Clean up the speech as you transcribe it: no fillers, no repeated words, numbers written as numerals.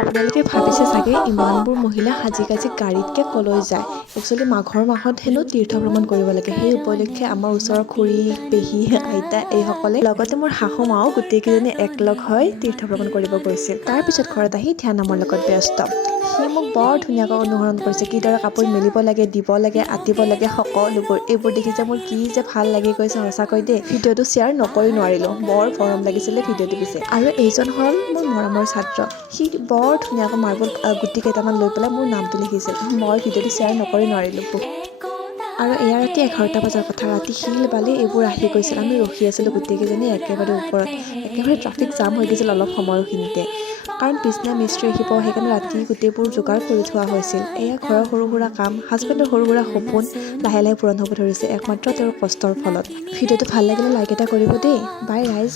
আপোনালোকে ভাবিছে চাগে ইমানবোৰ মহিলা সাজি কাজি গাড়ীতকৈ কলৈ যায়। একচুৱেলি মাঘৰ মাহত হেনো তীৰ্থ ভ্ৰমণ কৰিব লাগে। সেই উপলক্ষে আমাৰ ওচৰৰ খুৰী, পেহী, আইতা এইসকলে লগতে মোৰ শাহু মাও গোটেইকেইজনী একলগ হৈ তীৰ্থ ভ্ৰমণ কৰিব গৈছিল। তাৰপিছত ঘৰত আহি ধ্যান নামৰ লগত ব্যস্ত। সি মোক বৰ ধুনীয়াকৈ অনুসৰণ কৰিছে, কিদৰে কাপোৰ মেলিব লাগে, দিব লাগে, আঁতিব লাগে, সকলোবোৰ। এইবোৰ দেখি যে মোৰ কি যে ভাল লাগি গৈছে সঁচাকৈ দেই। ভিডিঅ'টো শ্বেয়াৰ নকৰি নোৱাৰিলোঁ, বৰ মৰম লাগিছিলে ভিডিঅ'টো পিছে। আৰু এইজন হ'ল মোৰ মৰমৰ ছাত্ৰ। সি বৰ ধুনীয়াকৈ মাৰ্বল গুটি কেইটামান লৈ পেলাই মোৰ নামটো লিখিছিল। মই ভিডিঅ'টো শ্বেয়াৰ নকৰি নোৱাৰিলোঁ। আৰু এয়া ৰাতি 11টা বজাৰ কথা। ৰাতি শিল বালি এইবোৰ আহি গৈছিল। আমি ৰখি আছিলোঁ গোটেইকেইজনী একেবাৰে ওপৰত। একেবাৰে ট্ৰাফিক জাম হৈ গৈছিল অলপ সময়খিনিতে, কাৰণ পিছদিনা মিস্ত্ৰী আহিব, সেইকাৰণে ৰাতি গোটেইবোৰ যোগাৰ কৰি থোৱা হৈছিল। এয়া ঘৰৰ সৰু সুৰা কাম, হাজবেণ্ডৰ সৰু সুৰা সপোন লাহে লাহে পূৰণ হ'ব ধৰিছে, একমাত্ৰ তেওঁৰ কষ্টৰ ফলত। ভিডিঅ'টো ভাল লাগিলে লাইক এটা কৰিব দেই। বাই ৰাইজ।